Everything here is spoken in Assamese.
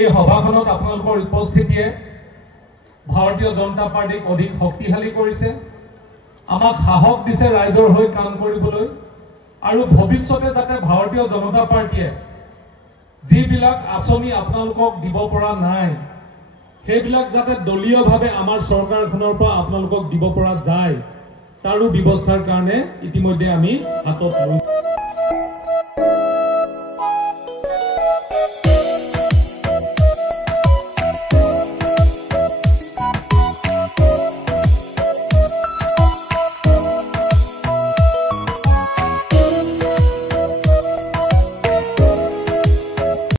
এই সভাখনত আপোনালোকৰ উপস্থিতিয়ে ভাৰতীয় জনতা পাৰ্টিক অধিক শক্তিশালী কৰিছে, আমাক সাহস দিছে ৰাইজৰ হৈ কাম কৰিবলৈ, আৰু ভৱিষ্যতে যাতে ভাৰতীয় জনতা পাৰ্টিয়ে যিবিলাক আঁচনি আপোনালোকক দিব পৰা নাই সেইবিলাক যাতে দলীয়ভাৱে আমাৰ চৰকাৰখনৰ পৰা আপোনালোকক দিব পৰা যায় তাৰো ব্যৱস্থাৰ কাৰণে ইতিমধ্যে আমি হাতত লৈছো।